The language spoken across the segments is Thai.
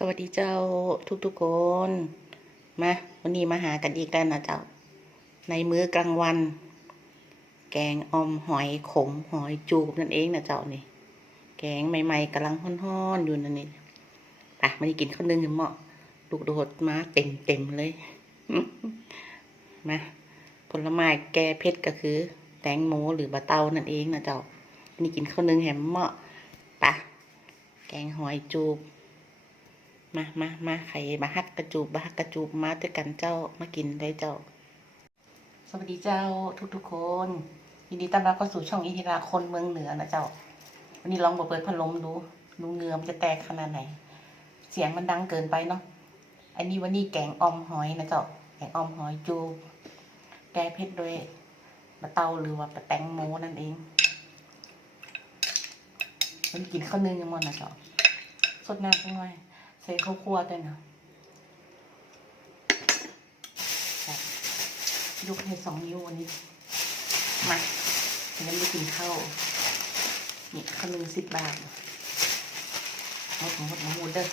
สวัสดีเจ้าทุกๆคน มาวันนี้มาหากันอีกแล้วนะเจ้า ในมื้อกลางวัน แกงออมหอยขมหอยจูบนั่นเองนะเจ้านี่ แกงใหม่ๆกำลังฮ้อนๆอยู่นั่นนี่ไปมาได้กินข้าวนึ่งเหมาะลูกโดดมาเต็มๆเลยมาผลไม้แก้เผ็ดก็คือ แตงโมหรือบะเตานั่นเองนะเจ้านนี้กินข้าวนึ่งแหมเหมาะไปะแกงหอยจูบ มามามาใครบาฮักกระจูบบาฮักกระจูบมาด้วยกันเจ้ามากินได้เจ้า สวัสดีเจ้าทุกๆคน ยินดีต้อนรับเข้าสู่ช่องอิทิราคนเมืองเหนือนะเจ้า วันนี้ลองมาเปิดพัดลมดูดูเงือมันจะแตกขนาดไหน เสียงมันดังเกินไปเนาะอันนี้วันนี้แกงออมหอยนะเจ้าแกงออมหอยจูแกงเผ็ดด้วยบะเตาหรือว่าบะแตงโมนั่นเองมันกินข้าวนึ่งยังมันนะเจ้าสดน้ำจังหน่อย ใส่ข้าวคั่วด้วยนะแบบยกให้สองนิ้ววันนี้ มาเดี๋ยวไปกินข้าวนี่ข้าวหนึ่งสิบบาทหมดหมดหมดเด้อ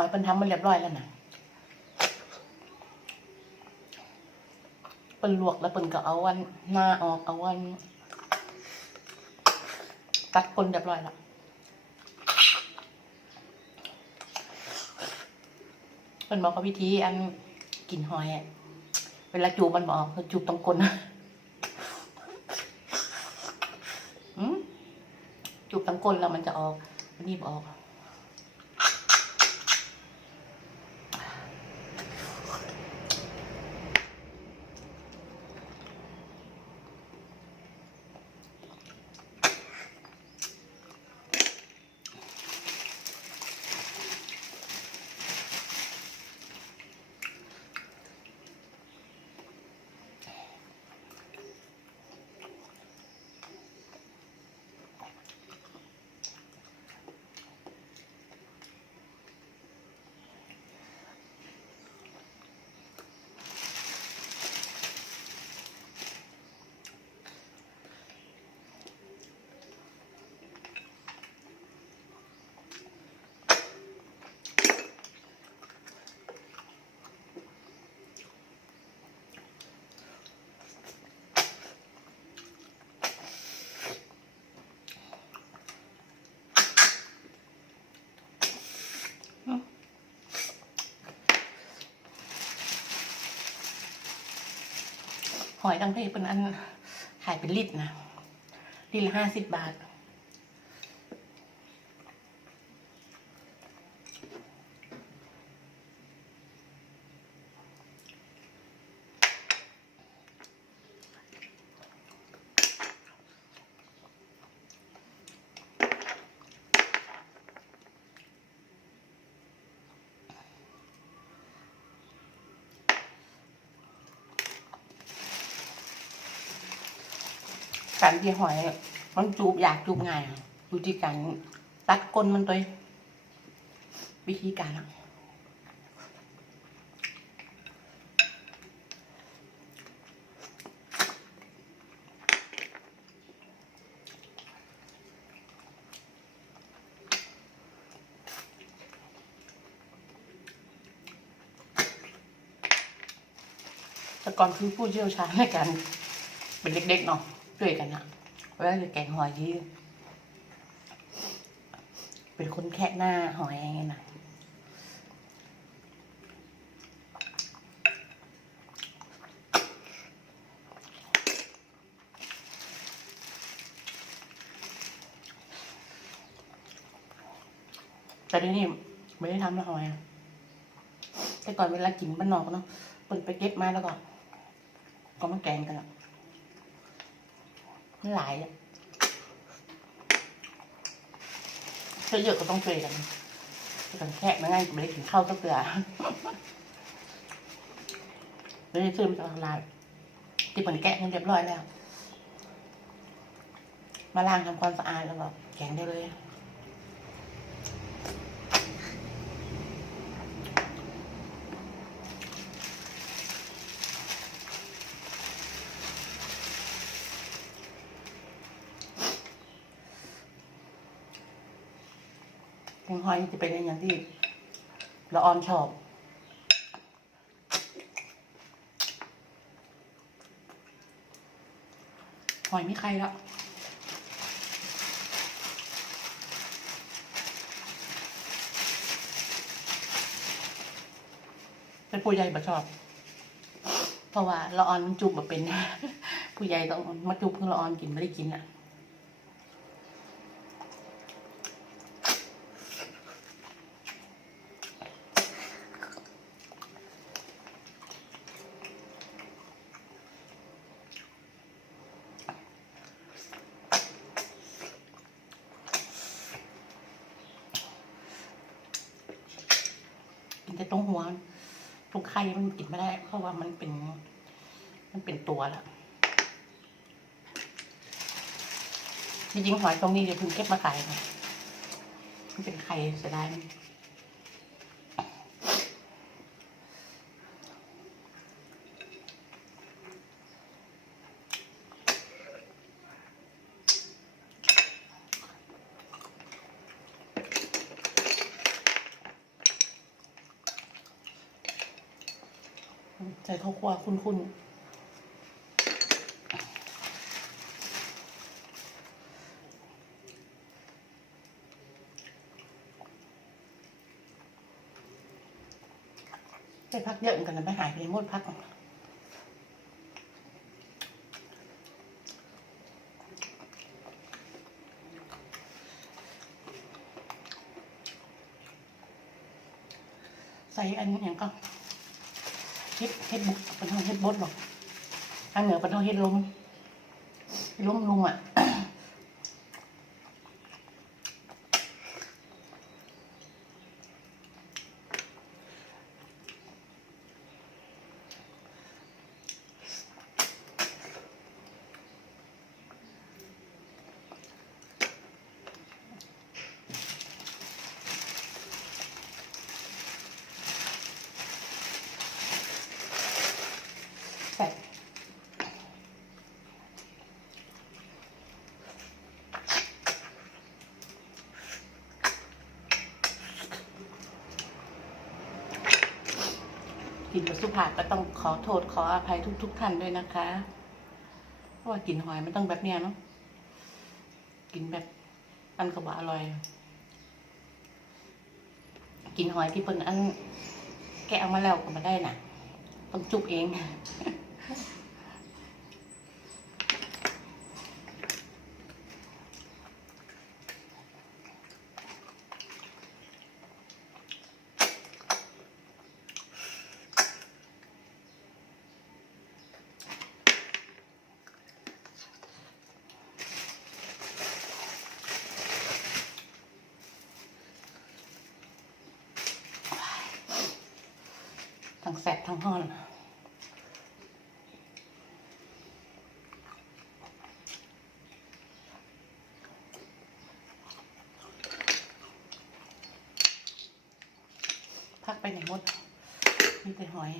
อยเป็นทำมาเรียบร้อยแล้วนะเป็นลวกแล้วเป็นก็เอาวันหน้าออกเอาวันตัดคนเรียบร้อยแล้วเป็นบอกว่าวิธีอันกินหอยเวลาจูบมันบอกคือจูบตรงกลนอืมจูบตรงกลแล้วมันจะออกนนี้บอก ห อยดังเพเป็นอันขายเป็นลิตรนะลิตรละห้าสิบบาท การที่หอย มันจูบอยากจูบง่ายอะอยู่ที่การตัดก้นมันตัววิธีการอะแต่ก่อนคือผู้เชี่ยวชาญในการเป็นเด็กๆเนาะ ด้วยกันอะเวลาจะแกงหอยที่เป็นคนแค่หน้าหอยไงนะแต่เดี๋ยวนี้ไม่ได้ทำแล้วหอยแต่ก่อนเวลากินบ้านนอกเนาะเปิดไปเก็บมาแล้วก็ ก็มาแกงกันละ หลายอะถ้าเยอะก็ต้องช่วยกันช่วยกันแค่ไม่งั้นไม่ได้กินข้าวก็เกลือไม่ได้ซื้อมาจากตลาดที่ผลแกะกันเรียบร้อยแล้ว มาล้างทำความสะอาดแล้วก็แกงได้เลย แกงหอยจะเป็นอย่างที่ละออนชอบหอยไม่ใครล้วเป็นผู้ใหญ่บ่ชอบ เพราะว่าละออนมันจุบมาเป็น ผู้ใหญ่ต้องมาจุบเพื่อละออนกินไม่ได้กินอะ กินแต่ตรงหัวตรงไข่มัน กินไม่ได้ เพราะว่ามันเป็น มันเป็นตัวแล้วจริงๆหอยตรงนี้เดี๋ยวพึ่งเก็บมาขายนะมันเป็นไข่เสียดายมัน ใส่ข้าคั่วคุ้นๆใส่พักเยอะเหมือนกันนะไม่หายไปหมดพักใส่อันนี้อย่างก็ เฮ็ดเฮ็ดบุกเป็นทองเฮ็ดบดหรอกทางเหนือเป็นทองเฮ็ดลมลมลุงอะ กินกับสุภาพก็ต้องขอโทษขออภัยทุกๆท่านด้วยนะคะ เพราะว่ากินหอยมันต้องแบบเนี้ยเนาะกินแบบอันกระบะอร่อย กินหอยที่เป็นอันแกะออกมาแล้วก็มาได้น่ะ ต้องจุกเอง แสบทั้งห้อนพักไปไหนหมดมีแต่หอย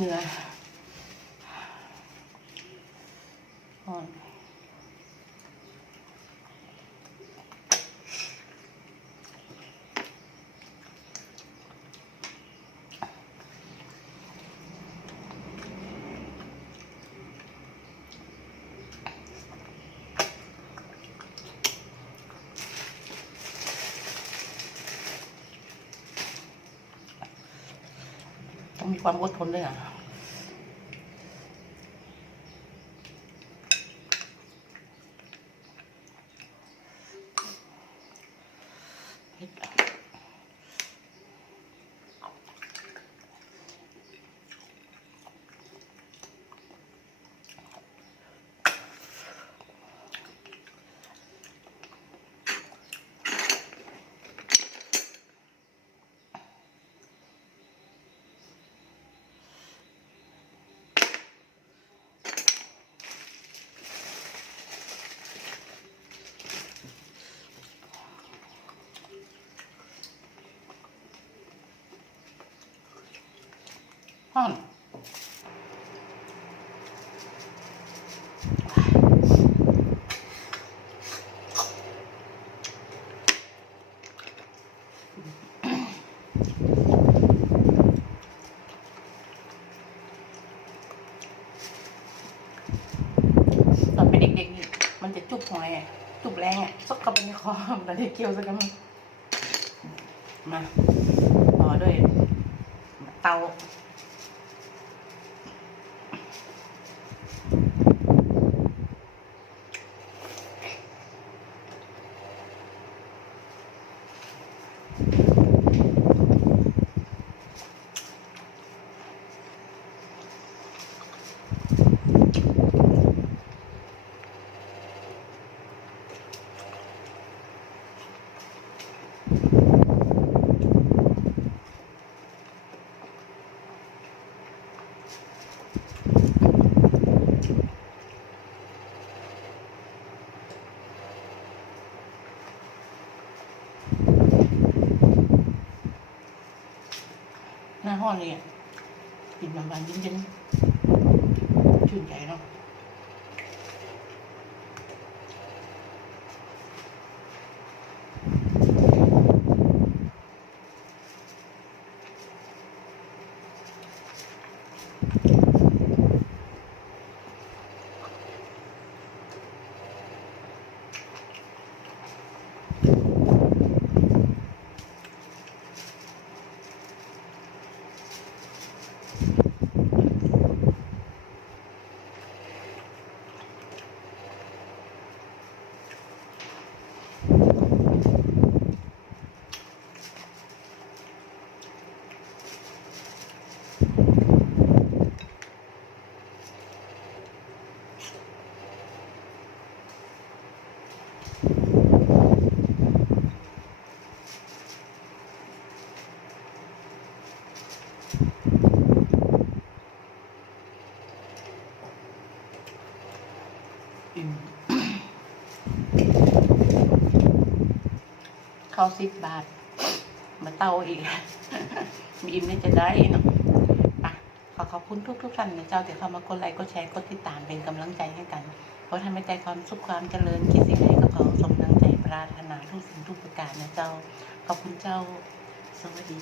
เหงื่ออ่อนต้องมีความอดทนด้วยอะ ห้อนตอนเป็นเด็กๆนี่มันจะจุบหอยอะจุบแรงอะซกเข้าไปในคอมันจะเคี้ยวสักคำมาต่อด้วยเตา อนเลยอะกินหวานๆเย็นๆ เข้าสิบบาท มาเตาอีกมีอิ่มนี่จะได้เนาะขอขอบคุณทุกทุกๆท่านนะเจ้าที่เข้ามากดไลค์กดแชร์กดติดตามเป็นกำลังใจให้กันขอทำให้ใจความสุขความเจริญคิดสิ่งใดก็ขอสมดังใจปรารถนาทุกสิ่งทุกประการนะเจ้า ขอบคุณเจ้าสวัสดี